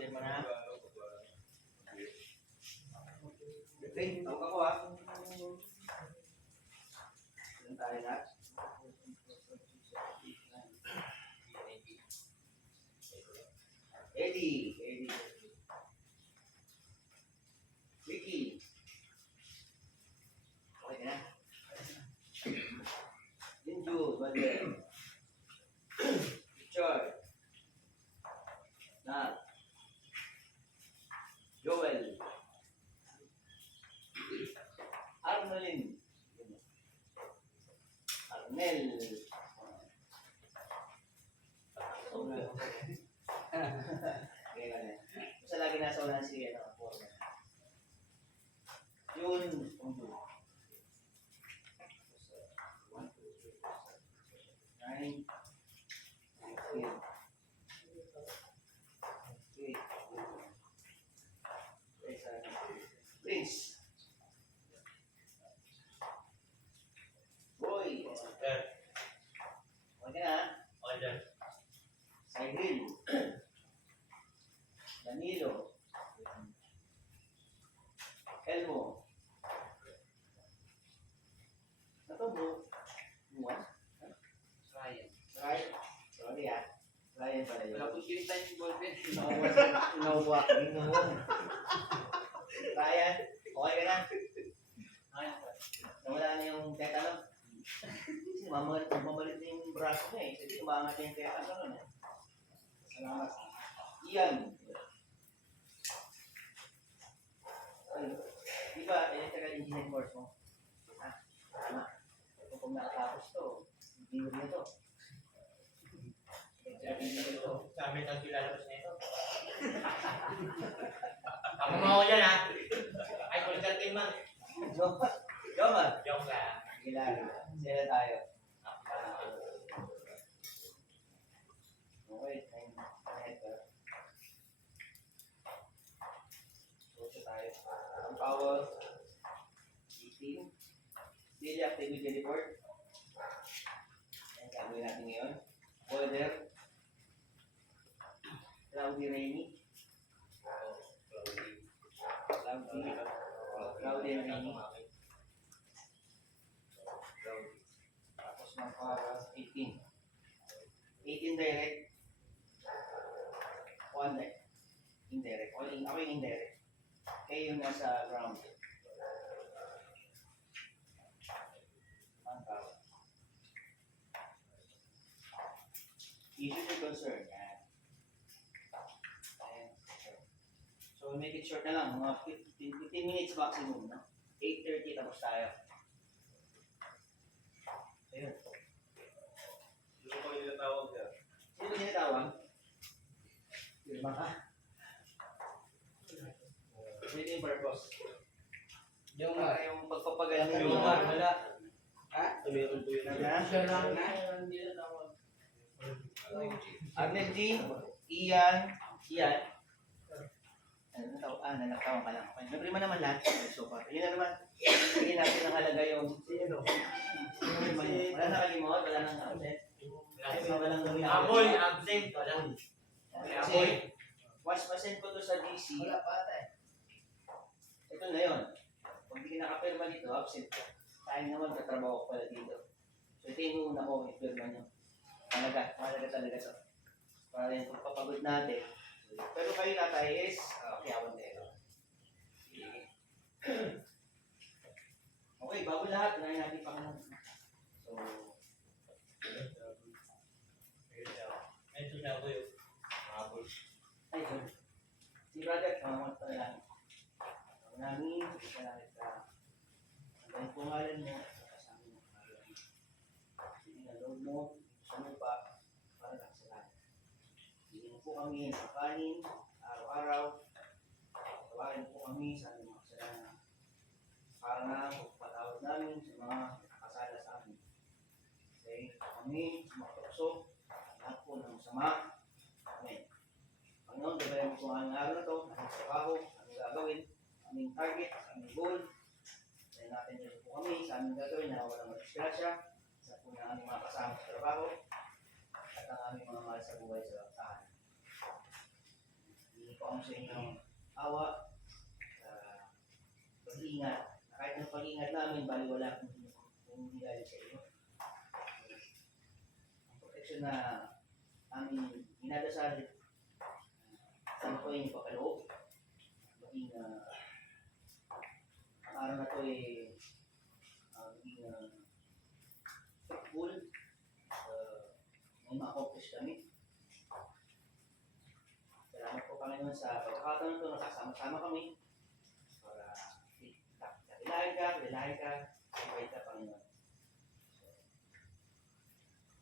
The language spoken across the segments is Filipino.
Firma na. Okay, tawag ako ha. Ilan tayo na? Eddie. Vicky. Okay na. Linju, Bader. Richard. Nat. Joel. Arnolin. Arnel. Okay ba na? Basta lagi nasa ulan si Yun. Nine. Prince. Boy. Okay na. Cyril. Danilo. Elmo. Ito mo. Buwan? Ryan. Sorry ah. Ryan pala yun. Wala po kinitan yung ballpen. Nauwa. Ryan, okay ka na? Nawala na yung tetanong. Kasi mamalit na yung braso niya eh. Kasi umangat na yung tetanong eh. Salamat. Ian. Di ba, electrical engineering course mo? Tama. Kung nakatapos to, hindi mo nito. Sa amin ang kilalabas na ito. Ako mo ako dyan ha. Ay, consulting man. Joma. Joke lang. Kilala. Sila tayo. Okay, tayo. Ang power, eating, daily activity report. Yan gagawin natin ngayon. Weather, cloudy, rainy. Cloudy and rainy. Tapos ng para 18. 18 direct. 1 direct. Indirect. Ako yung indirect. Kayo yung nasa ground. Ang tawag. Issues and concern. Yan. So, make it short na lang. Mga 15 minutes maximum. No? 8:30 tapos tayo. Ayun. Sino ko yung natawag niya? Sino tinatawag? Firma ka? Ito yung purpose. Yung Yung pagpapagaling ng Yung mga. wala. Ha? Meron po yun. Siya lang na. Arnel G, Ian. Nalakawan ka lang. Okay. Nabrima naman lahat. So far. Yun na naman. Sige natin ang halaga yung... Wala na kalimot, wala nang absent. Walang Aboy, absent. Walang. Kasi, once masend ko to sa GC, Wala pa ata eh. ito na yun. Kung hindi ka nakapirma dito, absent ka. Sayang naman katrabaho ko pala dito. So ito yung una ko, i-firma nyo. Mahalaga talaga to. Para yung pagpapagod natin. Pero kayo tatay is, kiyawan tayo. Okay, bago lahat, unahin natin pangalan. So, Ito na ako yung habol. ay, good. Si brother, pangalan pa lang. Namin, salamat ka. Ang pangalan mo, kasama mo pangalan mo. Sinalog mo, sa mo pa, para lang sa lahat. Hindi po kami sa kanin, araw-araw. Tawarin po kami sa aming mga kasalanan. Para na patawad namin sa mga nakasala sa amin. Okay, kami, sa mga tukso, lahat po ng masama. Amen. Panginoon, gabayan mo po ang araw na ito, ang trabaho, ang gagawin, aming target, aming goal. Dahil natin din po kami sa aming gagawin na walang madisgrasya, sa po na aming mga kasama sa trabaho, at ang aming mga mahal sa buhay sa laksahan. Hindi po kami sa inyong awa, pag-iingat. Kahit ang pag-iingat namin, baliwala kung hindi galing sa inyo. Ang protection na aming inadasal, sana po yung pakaloob. Maging ang araw na to ay maging fruitful. May ma-accomplish kami. Salamat po Panginoon sa pagkakataon ito, nakasama-sama kami para kailangan ka, sabay ka Panginoon.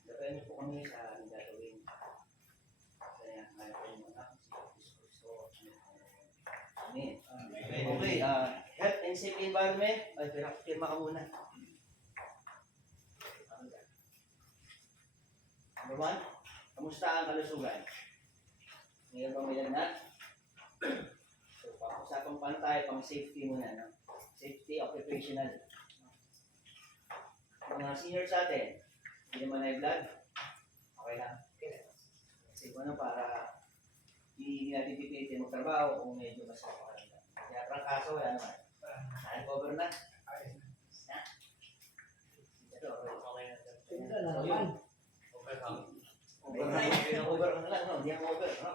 Labayan niyo po kami sa aming gagawin. Kaya ngayon po yung anak, si Jesus Cristo. Amen. Okay, health and safety environment. Ay, pirma ka muna. Number 1, kamusta ang kalusugan? Ngayon ba may lagnat? So, pag-usapang paano tayo pang safety muna, no? Safety occupational. Mga seniors natin, hindi naman high blood, okay lang. Kasi kung ano, para hindi natin pipitin magtrabaho kung medyo mas kapakalan. Kaya parang kaso, wala naman. Na-cover na. Na? Ito, okay na. So, yun. Over ka na lang, no? Hindi ang over, no?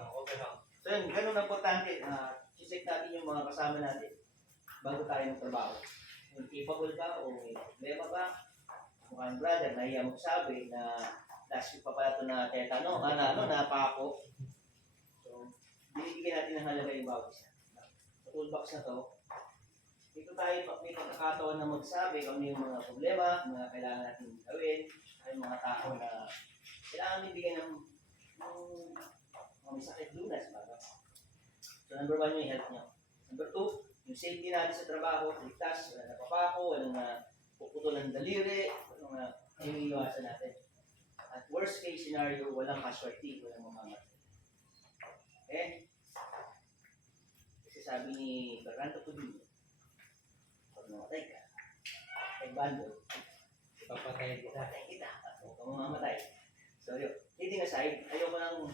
So yun, ganun ang importante na check natin yung mga kasama natin bago tayo magtrabaho. Kung capable ba o may problema ba? Mukhang brother, nahiya magsabi na last week pa pala ito na tetano, na pako. So, binibigyan natin ng halaga yung bawat isa. Sa toolbox na to, dito tayo may pagkakataon na magsabi kung ano yung mga problema, mga kailangan natin gawin, ay mga tao na kailangan bibigyan ng mga may sakit lunas. So, number 1 yung health nyo. Number 2, yung safety natin sa trabaho, ligtas, wala napapako, walang puputol ng daliri, walang iiwasan natin. At worst case scenario, walang casualty, walang mamamatay. Okay? Kasi sabi ni Fernando Cudillo, pag namatay ka, kay bando, Papatayin kita. papatay kita, huwag kang mamamatay. So yun, leading aside, ayoko nang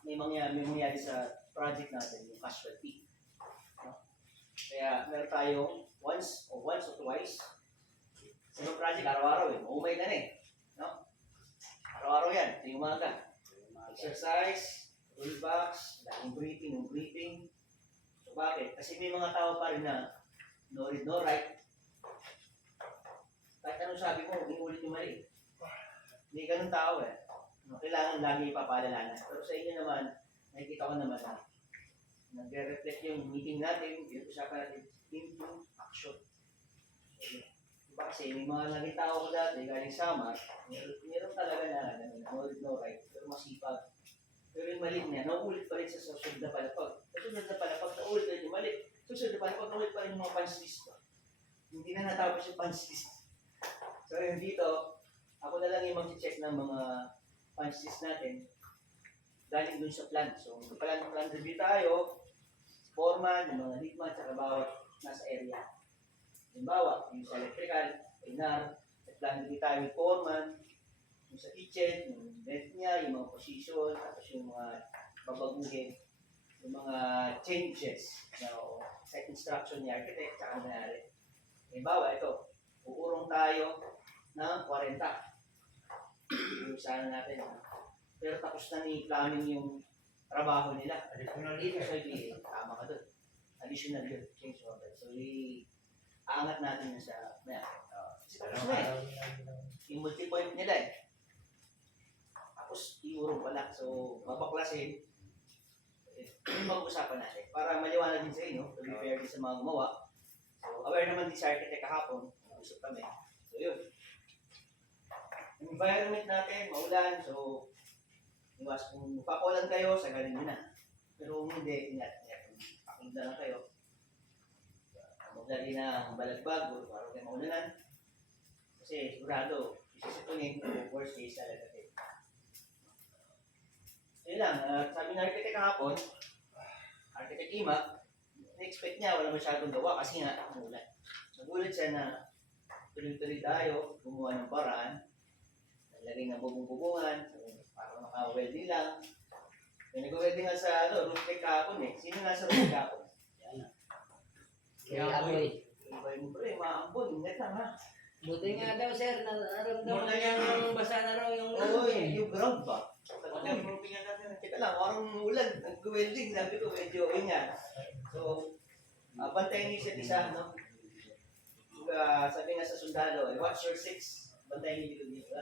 may mangyari sa project natin, yung casualty. No? Kaya meron tayong once or twice, sa mga project, araw-araw umay ka na no? Araw-araw yan, ito yung umaga. Exercise, toolbox, laging breathing. So bakit? Kasi may mga tao pa rin na no read, no write. Kahit anong sabi mo, inulit yung mali. Hindi ganun tao Kailangan lagi ipapaalala. Pero sa inyo naman, nakikita ko naman na nagre-reflect yung meeting natin, yung usapan natin, into action. So, diba kasi may mga naging tao ko dati, galing Samar, meron talaga na no right, pero masipag. Pero yung mali niya, nauulit pa rin sa susunod na palapag. Susunod na palapag, nauulit pa rin yung mali. Susunod na palapag, nauulit pa rin yung mga punch list. Hindi na natapos yung punch list. So yung dito, ako na lang yung mag-check ng mga punch list natin galing dun sa plan. So, plan review tayo, foreman, yung mga leadman, saka bawat nasa area. Halimbawa, yung sa electrical, inar, plan review tayo yung foreman, yung sa kitchen, yung rent niya, yung mga position, tapos yung mga babaguhin, yung mga changes sa instruction ni architect, saka nangyari. Halimbawa, ito, uurong tayo ng 40. Yung sana natin. Pero tapos na ni planning yung trabaho nila. Additional Ibig sabihin, tama ka doon. Additional yun, change order. So, aangat natin yun sa kasi tapos na yung multi-point nila Tapos, iurong pala. So, mabaklasin. Mag-usapan natin. Para maliwanag din sa inyo, to be fair din sa mga gumawa. So, aware naman din sa architect kahapon. Usap kami. So, yun. Yung environment natin, maulan. So, iwas kung pakulan kayo, sagarin nyo na. Pero kung hindi, ingat. Pakinggan lang kayo. Maglagay na balagbag o parang kayo maulanan. Kasi sigurado, isisitunin kung worst case talaga kayo. Yun lang, sabi ng architect kahapon, architect Ima, na-expect niya, wala masyadong gawa kasi nga, umulan. Nagulat siya na tuloy-tuloy tayo, gumawa ng paraan, naglagay ng bubong-bubungan, para maka-welding lang. May nag-wedding nga sa roof deck kahapon eh. Sino nasa roof deck kahapon? Yan na. Kaya Kaya ako ako eh. Ibay mo pre, maambon. Ingat lang ha. Buti nga daw sir, naramdaman Buti niya nga. yung basa na raw yung Oo, ulo eh. yung ground ba? Waterproofing nga natin. Teka lang, parang ulan. Nag-welding. Sabi ko, medyo ingat. So, bantayan niyo isa't isa, no? Sabi nga sa sundalo, watch your six. Bantayan niyo dito.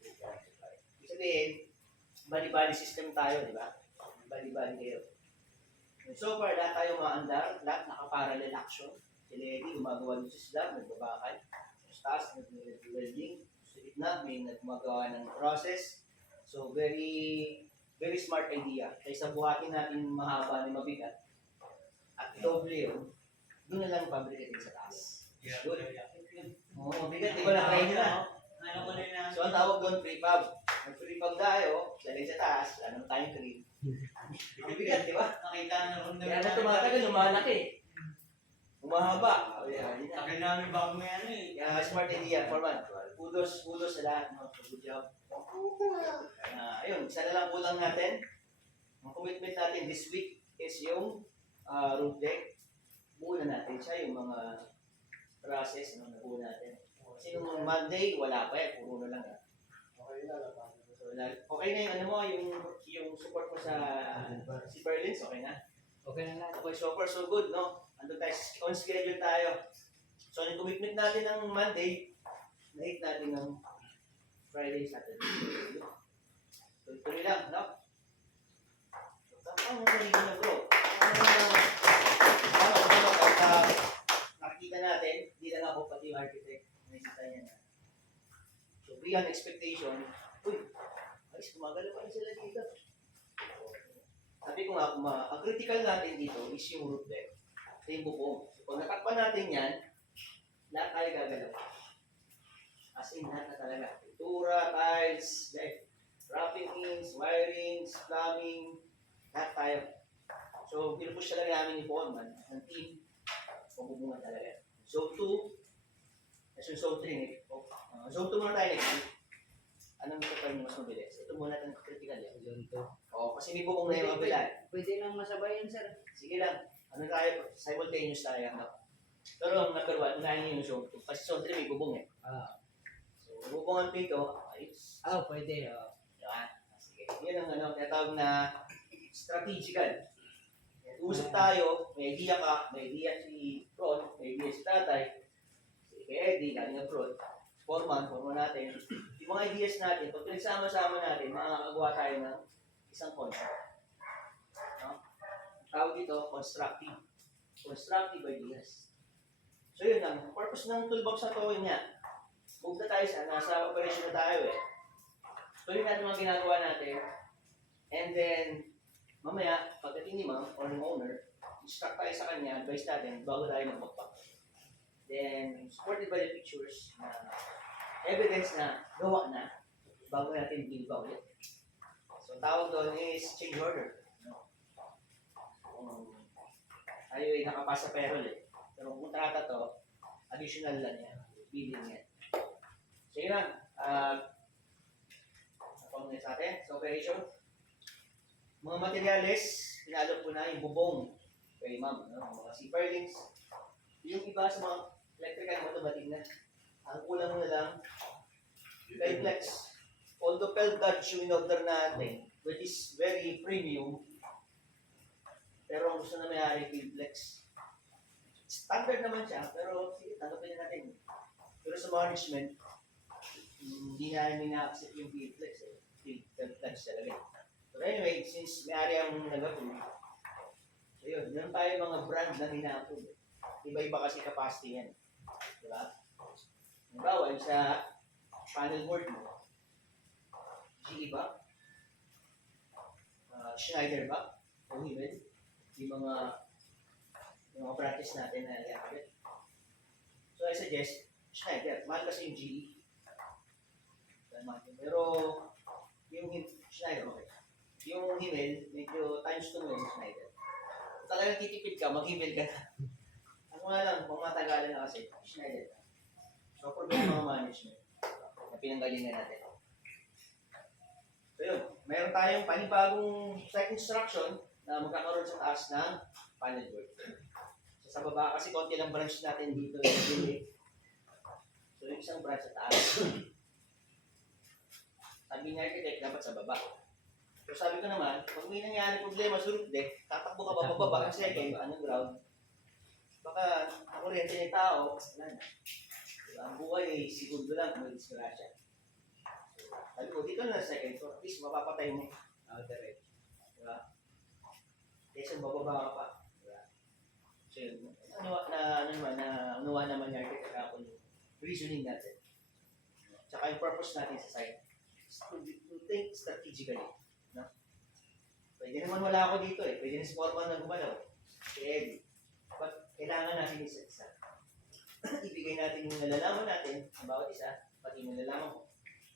Ibig sabihin, bali-bali system tayo, di ba? Bali-bali kayo. So far, lahat tayo maandar, lahat naka-parallel action. Si Lady, gumagawa ng sisla, nagbabakal. Sa taas, nag-welding. Sa gitna, may nagmagawa ng process. So, very very smart idea. Kaysa buhatin natin mahaba ni mabigat at doble yun, doon na lang fabricating sa taas. Good. Oo, mabigat, di ba na-try nyo na? Ano ko na yun So, ang tawag doon, prefab. Mag-prefab tayo, dalhin sa taas, wala naman tayong cream. Mabigat, di ba? nakita na ron na Kaya na tumatagal, lumalaki. Umahaba. Tagal namin bago may ano eh. Kaya smart idea, Foreman. Kudos sa lahat. No? Good job. Ayun, isa na lang kulang natin. Ang commitment natin this week is yung roof deck. Buo na natin siya, yung mga process na nabuo natin. Kasi nung Monday, wala pa eh, puro na lang. Okay na, So, okay na yung ano mo, yung support mo sa si Berlins, okay na? Okay na lang. Okay, so far so good, no? Ando tayo, on schedule tayo. So, yung commitment natin ng Monday, na-hit natin ng Friday, Saturday. Tuloy lang, no? Ang galing na bro. Nakikita natin, hindi lang ako pati yung architect. Nakikita niya na. So, beyond expectation, uy, ayos, gumagalaw pa rin sila dito. Sabi ko nga, ang critical natin dito is yung roof deck. Ito yung bubong. So, pag natakpan natin yan, lahat tayo gagalaw. As in, lahat na talaga. Pintura, tiles, wrapping ins, wirings, plumbing, lahat tayo. So, pinupush talaga namin ni Foreman, ng team, pabubungan talaga. Zone 2, kasi zone 3 eh. Zone 2 muna tayo next week. Anong gusto tayo mas mabilis? Ito muna natin critical yan. Yun to. Oo, kasi may bubong na yung mabila. Pwede nang masabay yan sir. Sige lang. Ano tayo? Simultaneous tayo. No? Pero ang number 1, unahin yung zone 2. Kasi zone 3 may bubong eh. So, bubungan dito, ayos. Pwede. Yan. Sige. Yan ang ano, tinatawag na strategical. Usap tayo, may idea ka, may idea si Ron, may idea si Tatay, si Eddie, galing ng Ron, Foreman natin. Yung mga ideas natin, pag pinagsama-sama natin, makakagawa tayo ng isang concept. No? Tawag dito, constructive. Constructive ideas. So yun ang purpose ng toolbox na to, yun nga. Move na tayo sa, nasa operation na tayo eh. Tuloy natin mga ginagawa natin. And then, mamaya, pagdating ni ma'am or ng owner, instruct tayo sa kanya, advice natin, bago tayo magpapag. Then, supported by the pictures na evidence na gawa na, bago natin bilba ulit. So, tawag doon is change order. No? Tayo ay nakapasa payroll eh. Pero kung kontrata to, additional lang yan. Billing yan. So, yun lang. Napang na sa atin sa operation. Mga materyales, pinalo po na yung bubong kay ma'am, no? Mga C-purlings. Yung iba sa mga electrical automatic na. Ang kulang mo na lang, Flex. Although Pel Dodge yung in-order natin, which is very premium, pero ang gusto na may-ari Flex. Standard naman siya, pero sige, tanggapin na natin. Pero sa management, hindi namin na-accept yung Flex. Flex talaga. So anyway, since may-ari ang nag-approve, so yun, meron tayo mga brand na ina-approve. Iba-iba kasi capacity yan. Diba? Halimbawa, sa panel board mo, GE ba? Schneider ba? O Himmel? Yung mga practice natin na i-upgrade. So I suggest, Schneider. Mahal kasi yung GE. Pero, yung Schneider, okay. Yung Himmel, medyo times 2 mo yung Schneider. Kung talagang titipid ka, mag-Himmel ka na. Ang mga lang, kung matagalan na kasi, Schneider. So, for mga management, na pinanggalingan natin. So yun, mayroon tayong panibagong site instruction na magkakaroon sa taas ng panel board. So sa baba kasi konti lang branch natin dito yung bili. So yung isang branch sa taas. Sabi ni architect dapat sa baba. So sabi ko naman, pag may nangyari problema sa roof deck, tatakbo ka pa pababa ang second, ground. Baka nakuryente ng tao, wala na. Diba? Ang buhay ay segundo lang kung may disgrasya. So, sabi ko, dito na sa second floor, at least mapapatay mo. Direct. Diba? Kesa bababa ka pa. Diba? So yun, unawa naman yung architect ako yung reasoning natin. Tsaka yung purpose natin sa site. To think strategically. No? Pwede naman wala ako dito eh. Pwede na si Foreman na gumalaw. Si Eddie. But kailangan natin isa-isa. Ibigay natin yung nalalaman natin sa bawat isa, pati yung nalalaman ko,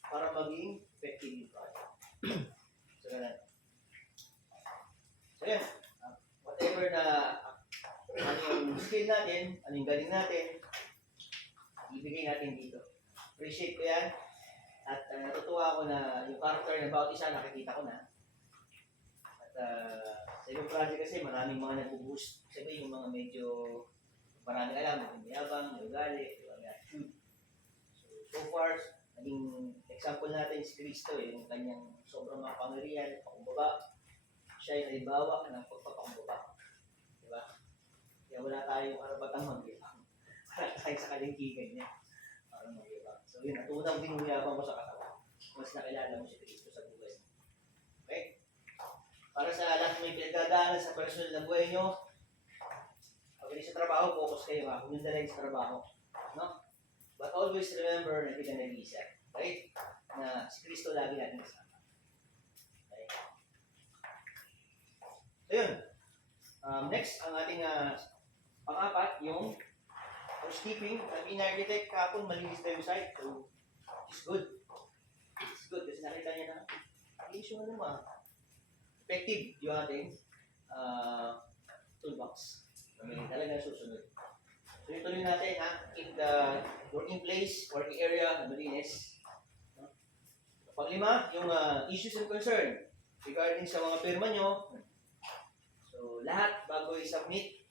para maging effective yung project. So, ganun. So, yan. Whatever na ano yung skill natin, ano yung galing natin, ibigay natin dito. Appreciate ko yan. At natutuwa ako na yung character ng bawat isa nakikita ko na. At sa ibang project kasi maraming mga nag-boost. Sabi yung mga medyo maraming alam, may mayabang, may ugali, may attitude. So far, naging example natin si Cristo, yung kanyang sobrang makapangyarihan, pakumbaba. Siya yung halimbawa ng pagpapakumbaba. Diba? Kaya wala tayong karapatang magyabang. Wala tayo sa kalingkigan niya. Parang magyabang. So yun, natunang binuyabang ko sa katawan. Mas nakilala mo si Cristo sa buhay mo. Okay? Para sa lahat may pinagdadaanan sa personal na buhay nyo, pag sa trabaho, focus kayo ha. Huwag yung dalayin sa trabaho. No? But always remember na hindi ka nag-iisa. Okay? Na si Cristo lagi natin kasama. Okay? So yun. Next, ang ating pang-apat, yung housekeeping. Sabi ni architect, kapon malinis na yung site. So, it's good. It's good kasi nakita niya na issue na naman. Effective yung ating toolbox. Talagang susunod. So ituloy natin ha, keep the working place, working area, malinis. Pang-lima, yung issues and concern regarding sa mga firma nyo. So lahat bago i-submit,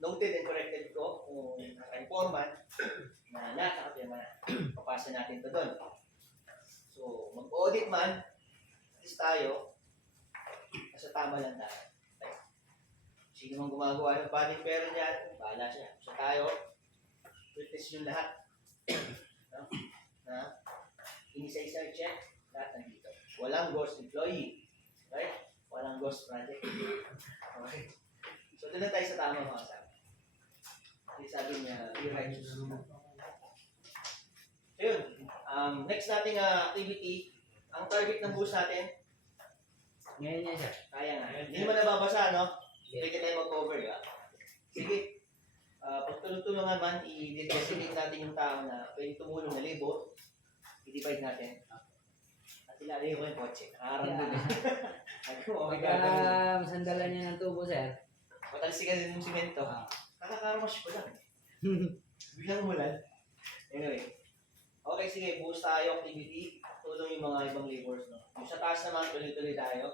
noted and corrected ko kung naka-informan na lahat nakapirma na. Papasa natin ito doon. So mag-audit man, at least tayo, nasa tama lang tayo. Sino mang gumagawa ng padding pero niyan, bahala siya. So tayo, witness yung lahat. No? Na, inisa-isa check, lahat nandito. Walang ghost employee. Right? Walang ghost project. Okay. So doon na tayo sa tama mga sabi. Kasi sabi niya, be righteous. So yun, next nating activity, ang target ng boost natin, Ngayon yan, sir. kaya nga. Hindi naman nababasa, no? Pwede tayo mag-cover, ha? Sige. Pag tulong-tulungan man, i-designate natin yung tao na pwede tumulong na labor. I-divide natin. At ilalagay ko yung kotse. Nakakarang din. Okay ka. Pagka masandalan niya ng tubo, sir. Matalsikan din yung simento. Kakakaramash ko lang. Biglang umulan. Anyway. Okay, sige. Boost tayo activity. Tulong yung mga ibang labors, no? Yung sa taas naman, tuloy-tuloy tayo.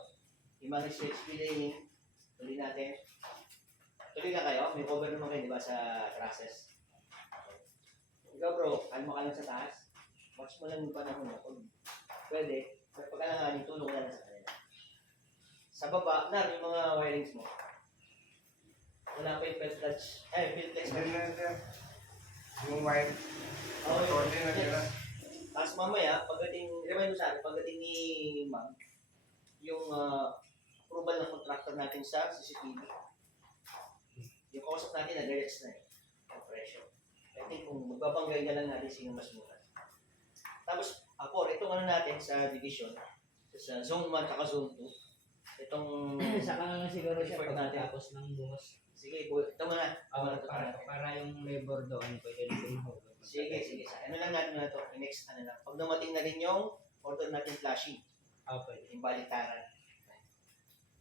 Yung mga research delaying. Tuloy natin. Tuloy na kayo. May cover naman kayo, di ba, sa trusses. Ikaw, bro. Kalma ka lang sa taas. Watch mo lang yung panahon mo. Kung pwede, pagkalanganin, tulong ka lang sa kanila. Sa baba, na, yung mga wirings mo. Wala pa yung filters. Filters. Yung wire. Oo, Sorry na nila. Tapos mamaya, remind mo sa akin, pagdating ni ma'am, yung approval ng contractor natin sa CCTV. Yung kausap natin na direct na yung presyo. I think kung magbabanggay na lang natin sino mas mura. Tapos, itong ano natin sa division, sa zone 1 at zone 2, itong Saka na lang siguro siya effort natin. pagkatapos ng buhos. Sige, ito muna. Para yung labor doon, pwede na tumahulog. Sige. Ano lang natin na ito? Next, ano lang. Pag dumating na rin yung order natin flashing, Pwede. yung baliktaran.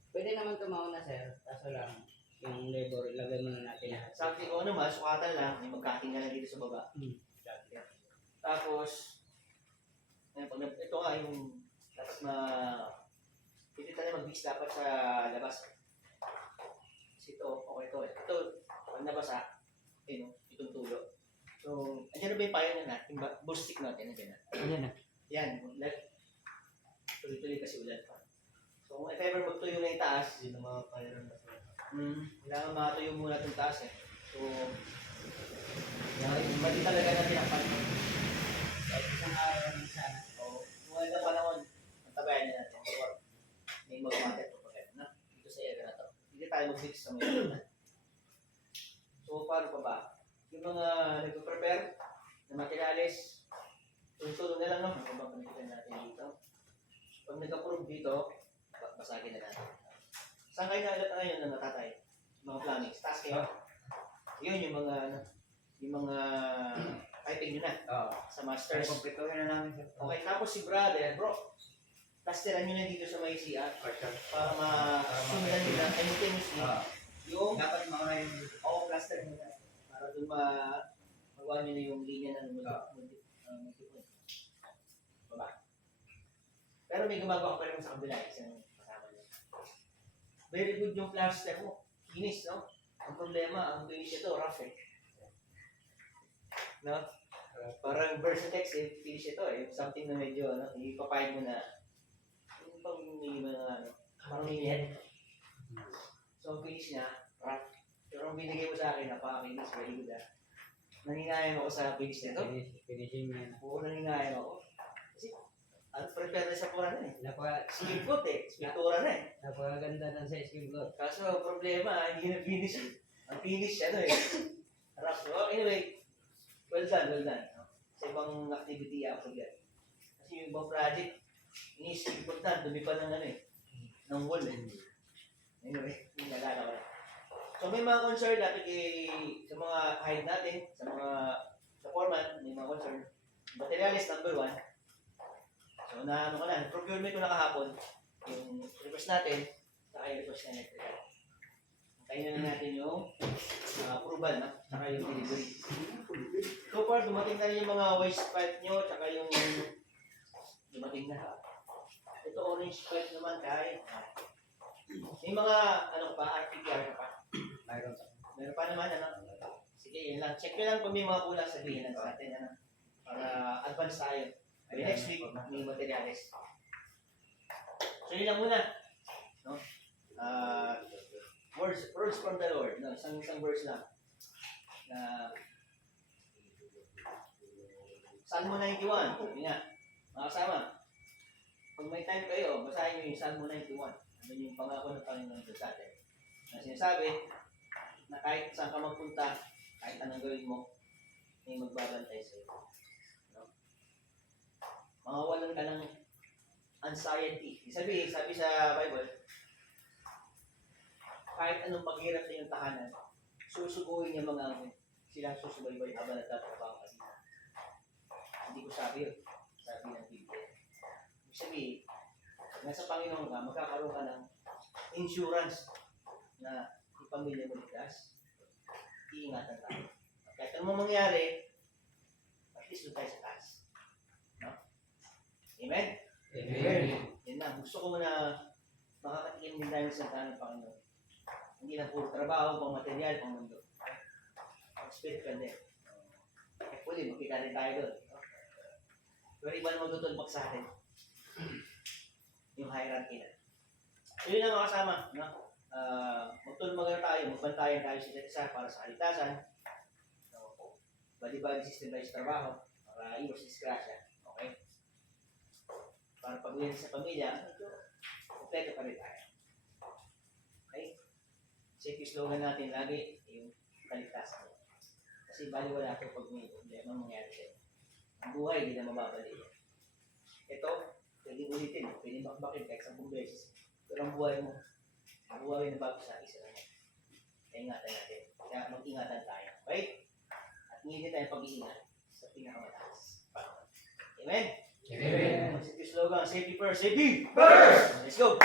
Pwede naman tumaon na, sir. Kaso lang, yung labor, ilagay muna natin lahat. Sabi ko naman, sukatan lang, may magkating na lang dito sa baba. Tapos, ito nga yung Tapos pwede tayo mag-mix dapat sa labas. Kasi ito, okay to eh. Ito, pag nabasa, itong tulo. So, andyan na ba yung payo na natin? Bull stick natin, andyan na. Ayan na. Yan, left. Tuloy-tuloy kasi ulan pa. So, kung if ever magtuyo na yung taas, Hindi na makakaya ng nasa. kailangan makatuyo muna itong taas eh. So, mali talaga na pinapanood. Kahit isang araw lang sana. So, kung ano na panahon, antabayan na natin. Or, may mag-matter po pag na dito sa area na to. Hindi tayo mag-fix sa mga So, paano pa ba? Yung mga nagpo-prepare na materials, tulong-tulong na lang, no? Ano ba panikitan natin dito? Pag nag-approve dito, basagin na natin. Saan kayo na ngayon na natatay? Mga planning, task kayo. Yun yung mga typing nyo na Oo. sa masters. Kompletuhin na namin sir. Okay, tapos si brother, bro, plasteran nyo na dito sa may CR para ma-sundan nyo na simultaneously yung Dapat mauna yung plaster nyo na para doon magawa nyo na yung linya ng multiple. Baba. Pero may gumagawa pa rin sa kabila, isang kasama nyo. Very good yung plaster mo. Kinis, no? Ang problema, ang finish ito, rough eh. No? Parang Versatex eh, finish ito eh. Something na medyo, ipapahid mo na. Yung pang may mga, parang may So, ang finish niya, rough. Pero ang binigay mo sa akin, napaka-finish, very good ah. Nanginayang ako sa finish nito. Finishing mo yan. Oo, nanginayang ako. Kasi, prepare na sa pura na eh. Skin coat eh, pintura na eh. Napakaganda ng sa skin coat. Kaso, ang problema, hindi na finish eh. Ang finish, rough. So, anyway, well done. No? Sa ibang activity, ako yan. Kasi yung ibang project, inisipot na, dumi pa ng ng wall eh. Anyway, yung nalala ko na. So may mga concern natin sa mga hide natin, sa foreman, may mga concern. Materials number 1. So procurement ko na kahapon, yung request natin, saka yung request na electrical. Kainin na natin yung approval, saka yung delivery. So far, dumating na rin yung mga waste pipe nyo, saka yung dumating na. Ito orange pipe naman kahit. May mga, RPPR ka pa? Meron pa naman, Sige, yun lang. Check nyo lang kung may mga kulang sabihin lang sa atin, para advance tayo. Ay, next week, may materials. So, yun lang muna. No? Words from the Lord. No? Isang verse lang. Salmo 91. Sabi nga, mga kasama, pag may time kayo, basahin nyo yung Salmo 91. Ano yung pangako ng Panginoon sa atin. Na sinasabi, na kahit saan ka magpunta, kahit anong gawin mo, may magbabantay sa iyo. No? Mawawalan ka ng anxiety. Sabi sa Bible, kahit anong paghirap sa iyong tahanan, susuguhin niya mga angin. Sila susubaybay habang nagtatrabaho kasi. Hindi ko sabi yun. Sabi ng Biblia. Ibig sabihin, nasa Panginoon ka, magkakaroon ka ng insurance na yung pamilya mo ligtas, iingatan tayo. Kahit anong mangyari, at least doon tayo sa taas. No? Amen? Amen. Yan na. Gusto ko na makakatikim din tayo sa tahan ng Panginoon. Hindi lang puro trabaho, pang material, pang mundo. Pang spiritual din. Hopefully, makita rin tayo doon. No? Pero iba na magtutulpak sa atin. Yung hierarchy na. So yun ang mga kasama. No? Magtulmagan tayo, magbantayan tayo sa isa't isa para sa kaligtasan. So, bali-bali system tayo sa trabaho para iwas disgrasya. Okay? Para pag-uwi sa pamilya, kompleto pa rin tayo. Okay? Safety slogan natin lagi, yung kaligtasan. Kasi baliwala ito pag may problema mangyari sa'yo. Ang buhay, hindi na mababali. Ito, pwede ulitin, pwede bakbakin kahit 10 beses. Pero ang buhay mo, ang buhay na bago sa isa lang. Kaya ingatan natin. Kaya mag-ingatan tayo. Okay? At hindi tayo pag-iingat sa pinakamataas. Amen? Amen. Safety slogan, safety first. Safety first! Let's go!